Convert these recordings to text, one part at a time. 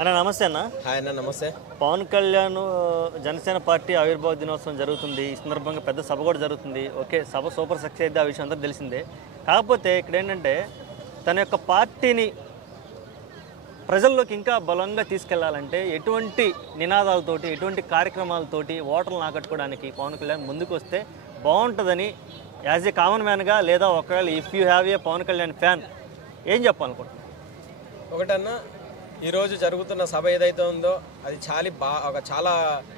అన్న నమస్తే అన్న. హాయ్ అన్న నమస్తే. పవన్ కళ్యాణ్ జనసేన పార్టీ ఆవిర్భావ దినోత్సవం జరుగుతుంది. ఈ సందర్భంగా పెద్ద సభ కూడా జరుగుతుంది. ఓకే, సభ సూపర్ సక్సెస్ అయితే ఆ విషయం అందరూ తెలిసిందే. కాకపోతే ఇక్కడ ఏంటంటే తన యొక్క పార్టీని ప్రజల్లోకి ఇంకా బలంగా తీసుకెళ్లాలంటే ఎటువంటి నినాదాలతోటి ఎటువంటి కార్యక్రమాలతోటి ఓటర్లను ఆకట్టుకోవడానికి పవన్ కళ్యాణ్ ముందుకు వస్తే బాగుంటుందని యాజ్ ఏ కామన్ మ్యాన్గా లేదా ఒకవేళ if you have a Pawan Kalyan fan ఏం చెప్పాలనుకుంటున్నాను? ఒకటన్నా ఈరోజు జరుగుతున్న సభ ఏదైతే ఉందో అది చాలా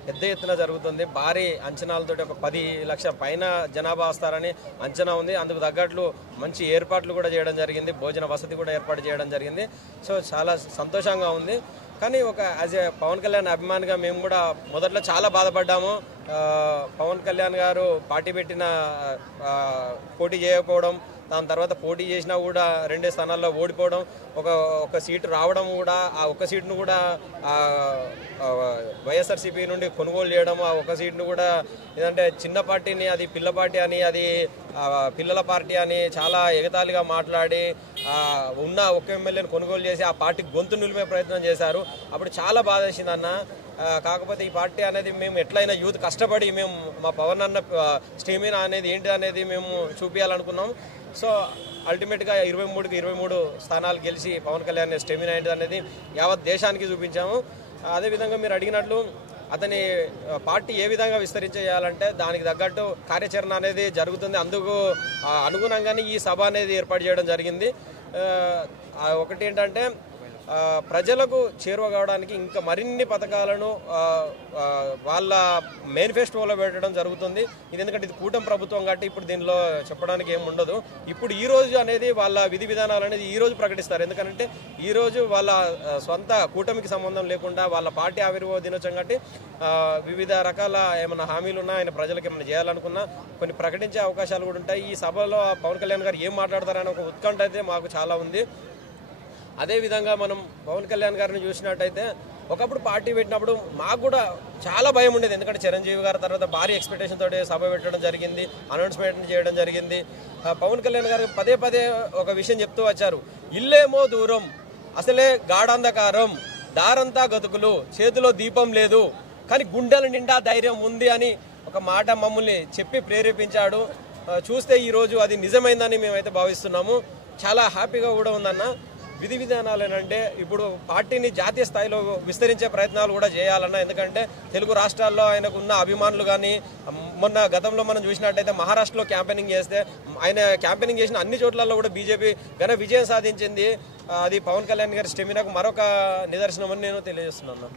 పెద్ద ఎత్తున జరుగుతుంది. భారీ అంచనాలతోటి ఒక 10 లక్షల పైన జనాభా వస్తారని అంచనా ఉంది. అందుకు తగ్గట్లు మంచి ఏర్పాట్లు కూడా చేయడం జరిగింది. భోజన వసతి కూడా ఏర్పాటు చేయడం జరిగింది. సో చాలా సంతోషంగా ఉంది. కానీ ఒక యాజ్ ఏ పవన్ కళ్యాణ్ అభిమానిగా మేము కూడా మొదట్లో చాలా బాధపడ్డాము. పవన్ కళ్యాణ్ గారు పార్టీ పెట్టిన పోటీ చేయకపోవడం, దాని తర్వాత పోటీ చేసినా కూడా 2 స్థానాల్లో ఓడిపోవడం, ఒక సీటు రావడం కూడా ఆ ఒక్క సీటును కూడా వైఎస్ఆర్సీపీ నుండి కొనుగోలు చేయడం, ఆ ఒక్క సీటును కూడా ఏదంటే చిన్న పార్టీని అది పిల్ల పార్టీ అని, అది పిల్లల పార్టీ అని చాలా ఎగతాళిగా మాట్లాడి ఉన్న ఒక్క ఎమ్మెల్యేని కొనుగోలు చేసి ఆ పార్టీ గొంతు నిలిపే ప్రయత్నం చేశారు. అప్పుడు చాలా బాధ వేసింది అన్న. కాకపోతే ఈ పార్టీ అనేది మేము ఎట్లయినా యూత్ కష్టపడి మేము మా పవన్ అన్న స్టేమినా అనేది ఏంటి అనేది మేము చూపించాలనుకున్నాం. సో అల్టిమేట్గా 23కి 23 స్థానాలు గెలిచి పవన్ కళ్యాణ్ స్టెమినా ఏంటి అనేది యావత్ దేశానికి చూపించాము. అదేవిధంగా మీరు అడిగినట్లు అతని పార్టీ ఏ విధంగా విస్తరించేయాలంటే దానికి తగ్గట్టు కార్యాచరణ అనేది జరుగుతుంది. అందుకు అనుగుణంగానే ఈ సభ అనేది ఏర్పాటు చేయడం జరిగింది. ఒకటి ఏంటంటే ప్రజలకు చేరువ కావడానికి ఇంకా మరిన్ని పథకాలను వాళ్ళ మేనిఫెస్టోలో పెట్టడం జరుగుతుంది. ఇది ఎందుకంటే ఇది కూటమి ప్రభుత్వం కాబట్టి ఇప్పుడు దీనిలో చెప్పడానికి ఏమి ఉండదు. ఇప్పుడు ఈ రోజు అనేది వాళ్ళ విధి విధానాలు అనేది ఈ రోజు ప్రకటిస్తారు. ఎందుకంటే ఈ రోజు వాళ్ళ సొంత కూటమికి సంబంధం లేకుండా వాళ్ళ పార్టీ ఆవిర్భావ దినోత్సవం కాబట్టి వివిధ రకాల ఏమైనా హామీలు ఉన్నా, ఆయన ప్రజలకు ఏమైనా చేయాలనుకున్నా కొన్ని ప్రకటించే అవకాశాలు కూడా ఉంటాయి. ఈ సభలో పవన్ కళ్యాణ్ గారు ఏం మాట్లాడతారని ఒక ఉత్కంఠ అయితే మాకు చాలా ఉంది. అదేవిధంగా మనం పవన్ కళ్యాణ్ గారిని చూసినట్టయితే ఒకప్పుడు పార్టీ పెట్టినప్పుడు మాకు కూడా చాలా భయం ఉండేది. ఎందుకంటే చిరంజీవి గారి తర్వాత భారీ ఎక్స్పెక్టేషన్ తోటి సభ పెట్టడం జరిగింది, అనౌన్స్మెంట్ చేయడం జరిగింది. పవన్ కళ్యాణ్ గారు పదే పదే ఒక విషయం చెప్తూ వచ్చారు, ఇల్లేమో దూరం అసలే గాఢాంధకారం, దారంతా గతుకులు, చేతిలో దీపం లేదు కానీ గుండెల నిండా ధైర్యం ఉంది అని ఒక మాట మమ్మల్ని చెప్పి ప్రేరేపించాడు. చూస్తే ఈరోజు అది నిజమైందని మేమైతే భావిస్తున్నాము. చాలా హ్యాపీగా కూడా ఉందన్న. విధి విధానాలు ఏంటంటే ఇప్పుడు పార్టీని జాతీయ స్థాయిలో విస్తరించే ప్రయత్నాలు కూడా చేయాలన్న. ఎందుకంటే తెలుగు రాష్ట్రాల్లో ఆయనకు ఉన్న అభిమానులు కానీ మొన్న గతంలో మనం చూసినట్టయితే మహారాష్ట్రలో క్యాంపెయినింగ్ చేస్తే ఆయన క్యాంపెయినింగ్ చేసిన అన్ని చోట్లలో కూడా బీజేపీ ఘన విజయం సాధించింది. అది పవన్ కళ్యాణ్ గారి స్టెమినాకు మరొక నిదర్శనం అని నేను తెలియజేస్తున్నాను.